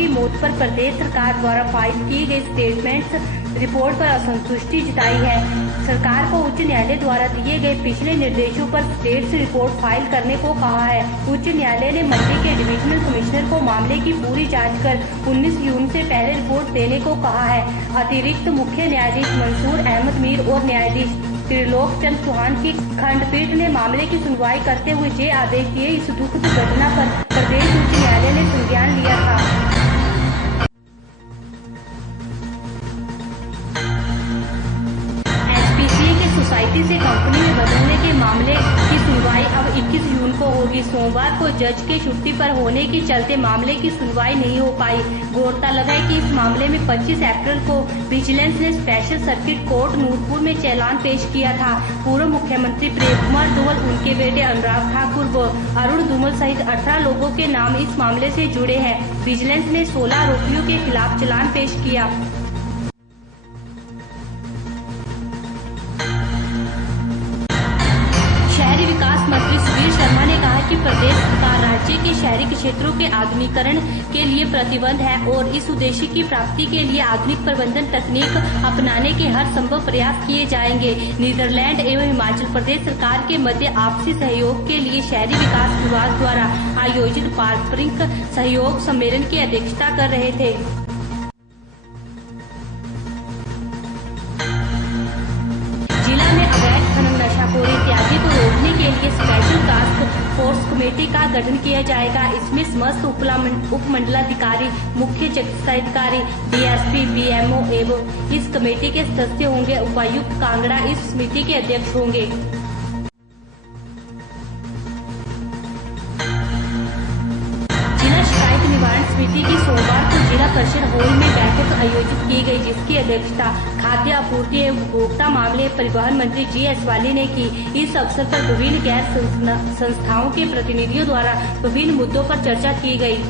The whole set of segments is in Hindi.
की मौत पर प्रदेश सरकार द्वारा फाइल की गई स्टेटमेंट रिपोर्ट पर असंतुष्टि जताई है। सरकार को उच्च न्यायालय द्वारा दिए गए पिछले निर्देशों पर स्टेट्स रिपोर्ट फाइल करने को कहा है। उच्च न्यायालय ने मंडी के डिविजनल कमिश्नर को मामले की पूरी जांच कर 19 जून से पहले रिपोर्ट देने को कहा है। अतिरिक्त मुख्य न्यायाधीश मंसूर अहमद मीर और न्यायाधीश त्रिलोक चंद चौहान की खंडपीठ ने मामले की सुनवाई करते हुए ये आदेश दिए। इस दुखद घटना पर प्रदेश उच्च न्यायालय ने संज्ञान लिया था। सोसाइटी से कंपनी में बदलने के मामले की सुनवाई अब 21 जून को होगी। सोमवार को जज के छुट्टी पर होने के चलते मामले की सुनवाई नहीं हो पाई। गौरतलब है कि इस मामले में 25 अप्रैल को विजिलेंस ने स्पेशल सर्किट कोर्ट नूरपुर में चालान पेश किया था। पूर्व मुख्यमंत्री प्रेम कुमार धूमल, उनके बेटे अनुराग ठाकुर व अरुण धूमल सहित 18 लोगों के नाम इस मामले से जुड़े हैं। विजिलेंस ने 16 आरोपियों के खिलाफ चालान पेश किया। शहरी विकास मंत्री सुधीर शर्मा ने कहा कि प्रदेश सरकार राज्य के शहरी क्षेत्रों के आधुनिकीकरण के लिए प्रतिबद्ध है और इस उद्देश्य की प्राप्ति के लिए आधुनिक प्रबंधन तकनीक अपनाने के हर संभव प्रयास किए जाएंगे। नीदरलैंड एवं हिमाचल प्रदेश सरकार के मध्य आपसी सहयोग के लिए शहरी विकास विभाग द्वारा आयोजित पारस्परिक सहयोग सम्मेलन की अध्यक्षता कर रहे थे। नशाखोरी इत्यादि को रोकने के लिए स्पेशल टास्क फोर्स कमेटी का गठन किया जाएगा। इसमें समस्त उपमंडलाधिकारी, मुख्य चिकित्सा अधिकारी, डीएसपी, बीएमओ एवं इस कमेटी के सदस्य होंगे। उपायुक्त कांगड़ा इस समिति के अध्यक्ष होंगे। समिति की सोमवार को जिला परिषद हॉल में बैठक आयोजित की गई, जिसकी अध्यक्षता खाद्य आपूर्ति एवं उपभोक्ता मामले परिवहन मंत्री जी.एस. वाली ने की। इस अवसर पर विभिन्न गैर संस्थाओं के प्रतिनिधियों द्वारा विभिन्न मुद्दों पर चर्चा की गई।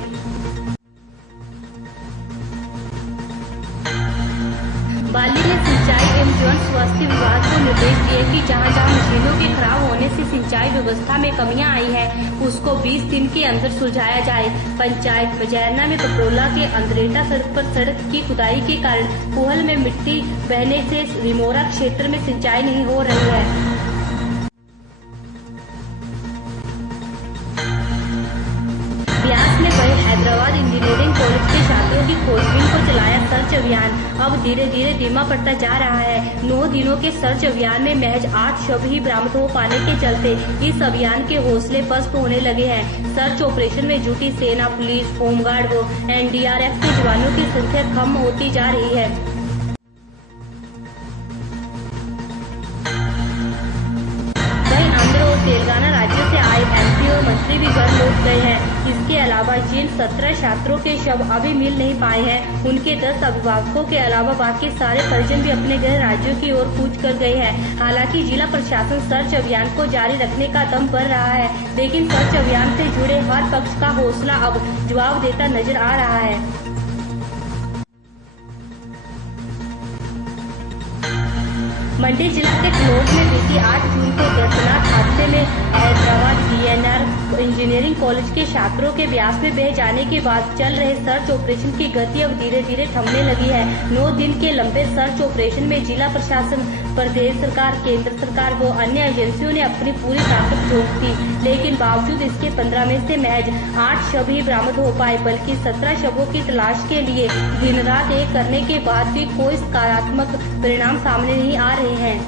बाली ने सिंचाई एवं जन स्वास्थ्य विभाग को निर्देश दिए कि जहां मशीनों के खराब होने से सिंचाई व्यवस्था में कमियां आई है, उसको 20 दिन के अंदर सुलझाया जाए। पंचायत बजैरना में पटरोला के अंदरेटा सड़क पर सड़क की खुदाई के कारण कुहल में मिट्टी बहने से रिमोरा क्षेत्र में सिंचाई नहीं हो रही है। हैदराबाद इंजीनियरिंग कॉलेज के छात्रों की खोजबीन को चलाया सर्च अभियान अब धीरे धीरे धीमा पड़ता जा रहा है। 9 दिनों के सर्च अभियान में महज 8 शव ही बरामद हो पाने के चलते इस अभियान के हौसले पस्त होने लगे हैं। सर्च ऑपरेशन में जुटी सेना, पुलिस, होमगार्ड व एनडीआरएफ के जवानों की संख्या कम होती जा रही है। तेलंगाना राज्य से आए एमपी और मंत्री भी घर लौट गए हैं। इसके अलावा जिन 17 छात्रों के शव अभी मिल नहीं पाए हैं, उनके 10 अभिभावकों के अलावा बाकी सारे परिजन भी अपने गृह राज्यों की ओर कूच कर गए हैं। हालांकि जिला प्रशासन सर्च अभियान को जारी रखने का दम भर रहा है, लेकिन सर्च अभियान से जुड़े हर पक्ष का हौसला अब जवाब देता नजर आ रहा है। मंडी जिला के खलोट में बीती 8 जून को दर्दनाक हादसे में हैदराबाद DNR इंजीनियरिंग कॉलेज के छात्रों के ब्यास में बह जाने के बाद चल रहे सर्च ऑपरेशन की गति अब धीरे धीरे थमने लगी है। 9 दिन के लंबे सर्च ऑपरेशन में जिला प्रशासन, प्रदेश सरकार, केंद्र सरकार व अन्य एजेंसियों ने अपनी पूरी ताकत झोंक दी, लेकिन बावजूद इसके 15 में से महज 8 शव ही बरामद हो पाए, बल्कि 17 शवों की तलाश के लिए दिन रात एक करने के बाद भी कोई सकारात्मक परिणाम सामने नहीं आ रहे हैं।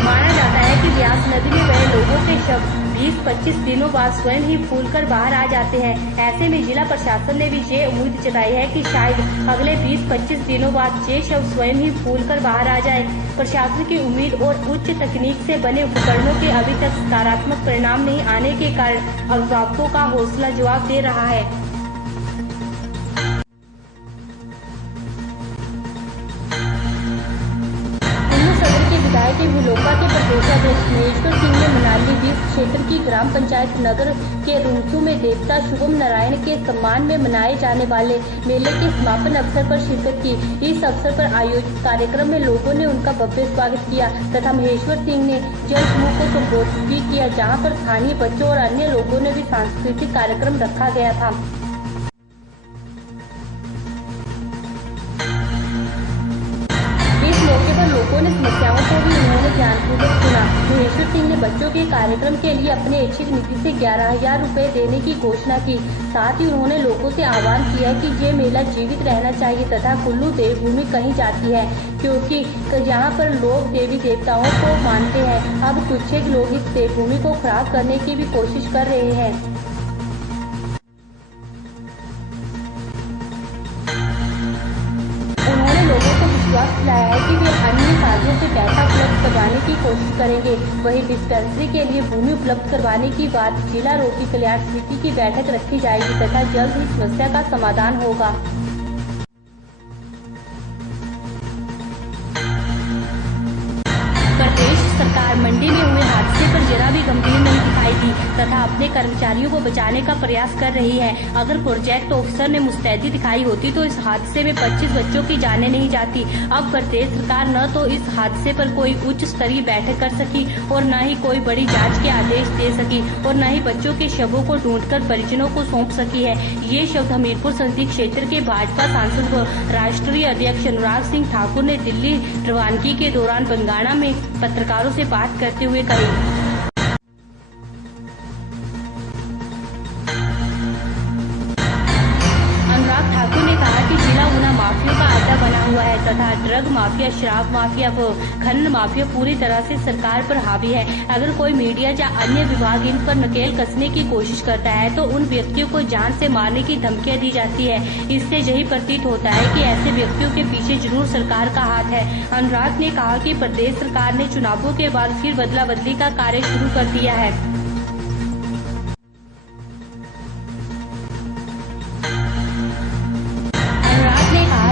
माना जाता है कि व्यास नदी में बहे लोगों के शव 20-25 दिनों बाद स्वयं ही फूलकर बाहर आ जाते हैं। ऐसे में जिला प्रशासन ने भी ये उम्मीद जताई है कि शायद अगले 20-25 दिनों बाद ये शव स्वयं ही फूलकर बाहर आ जाए। प्रशासन की उम्मीद और उच्च तकनीक से बने उपकरणों के अभी तक सकारात्मक परिणाम नहीं आने के कारण अभिभावकों का हौसला जवाब दे रहा है। विधायक के विलोपा के प्रदेशाध्यक्ष महेश्वर सिंह ने मनाली बीस क्षेत्र की ग्राम पंचायत नगर के रुंसू में देवता शुभम नारायण के सम्मान में मनाए जाने वाले मेले के समापन अवसर पर शिरकत की। इस अवसर पर आयोजित कार्यक्रम में लोगों ने उनका भव्य स्वागत किया तथा महेश्वर सिंह ने जन समूह को संबोधित भी किया, जहां पर स्थानीय बच्चों और अन्य लोगों ने भी सांस्कृतिक कार्यक्रम रखा गया था। इस मौके पर लोगों ने समस्याओं को भी उन्होंने ध्यानपूर्वक सुना। महेश्वर सिंह ने बच्चों के कार्यक्रम के लिए अपने इच्छित निधि से 11,000 रुपए देने की घोषणा की। साथ ही उन्होंने लोगों से आह्वान किया कि ये मेला जीवित रहना चाहिए तथा कुल्लू देवभूमि कही जाती है, क्योंकि यहाँ पर लोग देवी देवताओं को मानते हैं। अब कुछ लोग इस देवभूमि को खराब करने की भी कोशिश कर रहे हैं। उन्होंने लोगों को विश्वास दिलाया है कि वे अन्य साधनों से पैसा उपलब्ध करवाने की कोशिश करेंगे। वहीं डिस्पेंसरी के लिए भूमि उपलब्ध करवाने की बात जिला रोगी कल्याण समिति की बैठक रखी जाएगी तथा जल्द ही समस्या का समाधान होगा। प्रदेश सरकार मंडी में हुए हादसे पर जरा भी गंभीर नहीं दिखाई दी तथा अपने कर्मचारियों को बचाने का प्रयास कर रही है। अगर प्रोजेक्ट ऑफिसर ने मुस्तैदी दिखाई होती तो इस हादसे में 25 बच्चों की जानें नहीं जाती। अब प्रदेश सरकार न तो इस हादसे पर कोई उच्च स्तरीय बैठक कर सकी और न ही कोई बड़ी जांच के आदेश दे सकी और न ही बच्चों के शवों को ढूंढकर परिजनों को सौंप सकी है। ये शब्द हमीरपुर संसदीय क्षेत्र के भाजपा सांसद व राष्ट्रीय अध्यक्ष अनुराग सिंह ठाकुर ने दिल्ली रवानगी के दौरान बंगाणा में पत्रकारों से बात करते हुए कही। अनुराग ठाकुर ने कहा कि जिला ऊना माफिया का अड्डा बना हुआ है तथा ड्रग माफिया, शराब माफिया व खनन माफिया पूरी तरह से सरकार पर हावी है। अगर कोई मीडिया या अन्य विभाग इन पर नकेल कसने की कोशिश करता है तो उन व्यक्तियों को जान से मारने की धमकियां दी जाती है। इससे यही प्रतीत होता है कि ऐसे व्यक्तियों के पीछे जरूर सरकार का हाथ है। अनुराग ने कहा कि प्रदेश सरकार ने चुनावों के बाद फिर बदला बदली का कार्य शुरू कर दिया है।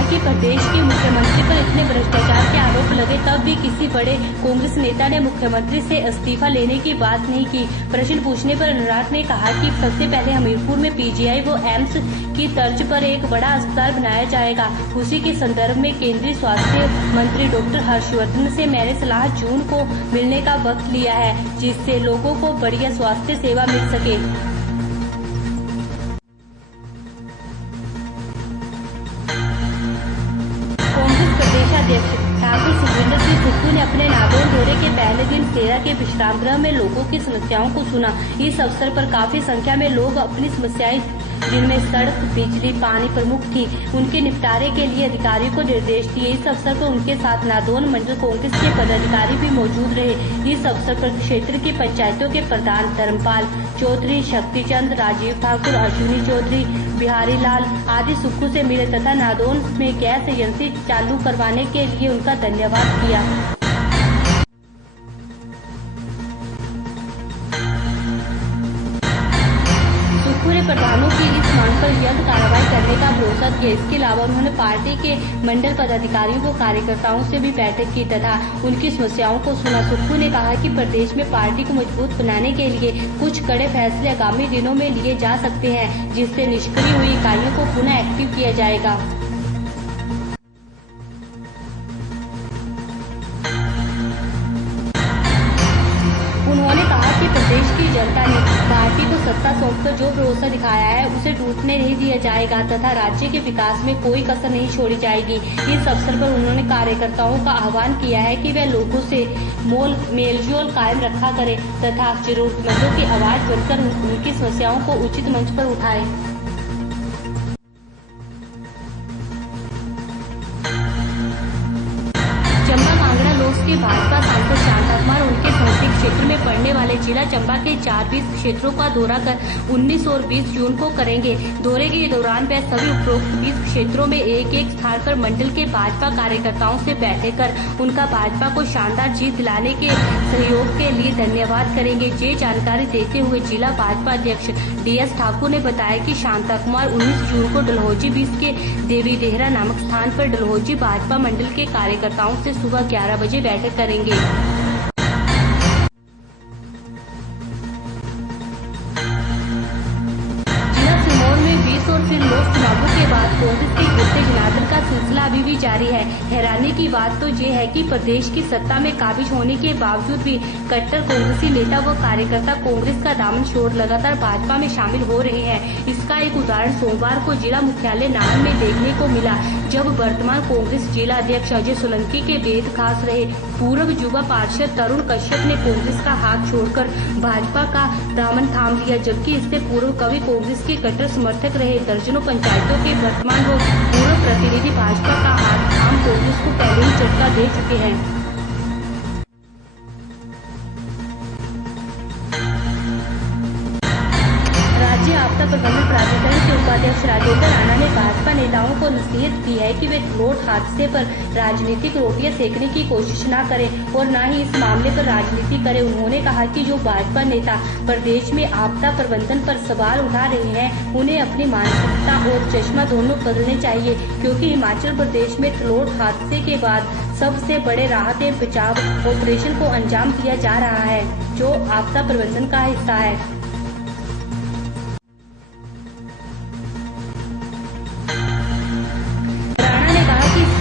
कि प्रदेश के मुख्यमंत्री पर इतने भ्रष्टाचार के आरोप लगे तब भी किसी बड़े कांग्रेस नेता ने मुख्यमंत्री से इस्तीफा लेने की बात नहीं की। प्रश्न पूछने पर अनुराग ने कहा कि सबसे पहले हमीरपुर में पीजीआई व एम्स की तर्ज पर एक बड़ा अस्पताल बनाया जाएगा। उसी के संदर्भ में केंद्रीय स्वास्थ्य मंत्री डॉक्टर हर्षवर्धन से मैंने सलाह जून को मिलने का वक्त लिया है, जिससे लोगों को बढ़िया स्वास्थ्य सेवा मिल सके। ठाकुर सुखविंदर सिंह सुक्खू ने अपने नागौर दौरे के पहले दिन सेरा के विश्राम गृह में लोगों की समस्याओं को सुना। इस अवसर पर काफी संख्या में लोग अपनी समस्याएं, जिनमें सड़क, बिजली, पानी प्रमुख थी, उनके निपटारे के लिए अधिकारियों को निर्देश दिए। इस अवसर पर उनके साथ नादौन मंडल कांग्रेस के पदाधिकारी भी मौजूद रहे। इस अवसर पर क्षेत्र की पंचायतों के प्रधान धर्मपाल चौधरी, शक्तिचंद, राजीव ठाकुर, अश्विनी चौधरी, बिहारी लाल आदि सुक्खू से मिले तथा नादौन में गैस एजेंसी चालू करवाने के लिए उनका धन्यवाद किया। पूरे प्रधानों की इस मांग पर जल्द कार्रवाई करने का भरोसा दिया। इसके अलावा उन्होंने पार्टी के मंडल पदाधिकारियों व कार्यकर्ताओं से भी बैठक की तथा उनकी समस्याओं को सुना। सुक्खू ने कहा कि प्रदेश में पार्टी को मजबूत बनाने के लिए कुछ कड़े फैसले आगामी दिनों में लिए जा सकते हैं, जिससे निष्क्रिय हुई इकाइयों को पुनः एक्टिव किया जाएगा। उन्होंने कहा कि प्रदेश की जनता ने पार्टी को सत्ता सौंपकर जो भरोसा दिखाया है उसे टूटने नहीं दिया जाएगा तथा राज्य के विकास में कोई कसर नहीं छोड़ी जाएगी। इस अवसर पर उन्होंने कार्यकर्ताओं का आह्वान किया है कि वे लोगों से मेलजोल कायम रखा करें तथा जरूरतमंदों की आवाज बनकर उनकी समस्याओं को उचित मंच पर उठाएं। के भाजपा सांसद शांता कुमार उनके संसदीय क्षेत्र में पड़ने वाले जिला चंबा के 4 क्षेत्रों का दौरा कर 19 और 20 जून को करेंगे। दौरे के दौरान वे सभी उपरोक्त 20 क्षेत्रों में एक एक स्थान पर मंडल के भाजपा कार्यकर्ताओं से बैठक कर उनका भाजपा को शानदार जीत दिलाने के सहयोग के लिए धन्यवाद करेंगे। ये जानकारी देते हुए जिला भाजपा अध्यक्ष DS ठाकुर ने बताया कि शांता कुमार 19 जून को डलहौजी 20 के देवी देहरा नामक स्थान पर डलहौजी भाजपा मंडल के कार्यकर्ताओं से सुबह 11 बजे बैठक करेंगे। और फिर लोक चुनावों के बाद कांग्रेस के गिरते जनार्दन का सिलसिला अभी भी जारी है। हैरानी की बात तो ये है कि प्रदेश की सत्ता में काबिज होने के बावजूद भी कट्टर कांग्रेसी नेता व कार्यकर्ता कांग्रेस का दामन छोड़ लगातार भाजपा में शामिल हो रहे हैं। इसका एक उदाहरण सोमवार को जिला मुख्यालय नाहन में देखने को मिला, जब वर्तमान कांग्रेस जिला अध्यक्ष अजय सोलंकी के वेद खास रहे पूर्व युवा पार्षद तरुण कश्यप ने कांग्रेस का हाथ छोड़कर भाजपा का दामन थाम लिया, जबकि इससे पूर्व कभी कांग्रेस के कट्टर समर्थक रहे दर्जनों पंचायतों के वर्तमान व पूर्व प्रतिनिधि भाजपा का हाथ थाम कांग्रेस को पहले ही झटका दे चुके हैं। राज्य आपदा प्रबंधन प्राधिकरण के उपाध्यक्ष राजेंद्र राणा ने भाजपा नेताओं को नसीहत की है कि वे फ्लोट हादसे पर राजनीतिक रोटियां सेकने की कोशिश न करें और न ही इस मामले पर राजनीति करें। उन्होंने कहा कि जो भाजपा नेता प्रदेश में आपदा प्रबंधन पर सवाल उठा रहे हैं, उन्हें अपनी मानसिकता और चश्मा दोनों बदलने चाहिए, क्योंकि हिमाचल प्रदेश में फ्लोट हादसे के बाद सबसे बड़े राहत एवं बचाव ऑपरेशन को अंजाम दिया जा रहा है, जो आपदा प्रबंधन का हिस्सा है।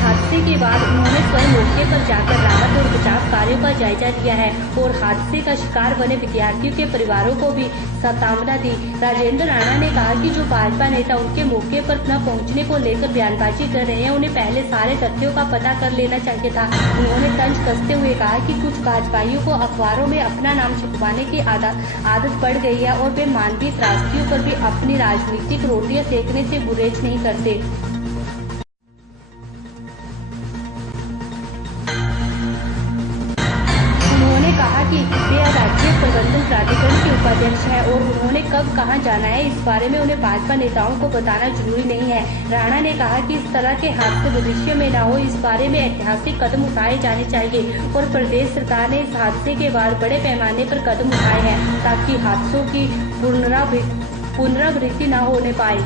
हादसे के बाद उन्होंने स्वयं मौके पर जाकर राहत और बचाव कार्यों का जायजा लिया है और हादसे का शिकार बने विद्यार्थियों के परिवारों को भी सांत्वना दी। राजेंद्र राणा ने कहा कि जो भाजपा नेता उनके मौके पर न पहुंचने को लेकर बयानबाजी कर रहे हैं, उन्हें पहले सारे तथ्यों का पता कर लेना चाहिए था। उन्होंने तंज कसते हुए कहा कि कुछ भाजपाइयों को अखबारों में अपना नाम छपवाने की आदत पड़ गई है और वे मानवीय त्रासदियों पर भी अपनी राजनीतिक रोटियां सेकने से गुरेज नहीं करते। कहा कि वे राज्य प्रबंधन प्राधिकरण के उपाध्यक्ष हैं और उन्होंने कब कहां जाना है, इस बारे में उन्हें भाजपा नेताओं को बताना जरूरी नहीं है। राणा ने कहा कि इस तरह के हादसे भविष्य में न हो, इस बारे में ऐतिहासिक कदम उठाए जाने चाहिए और प्रदेश सरकार ने इस हादसे के बाद बड़े पैमाने पर कदम उठाए हैं ताकि हादसों की पुनरावृत्ति न होने पाए।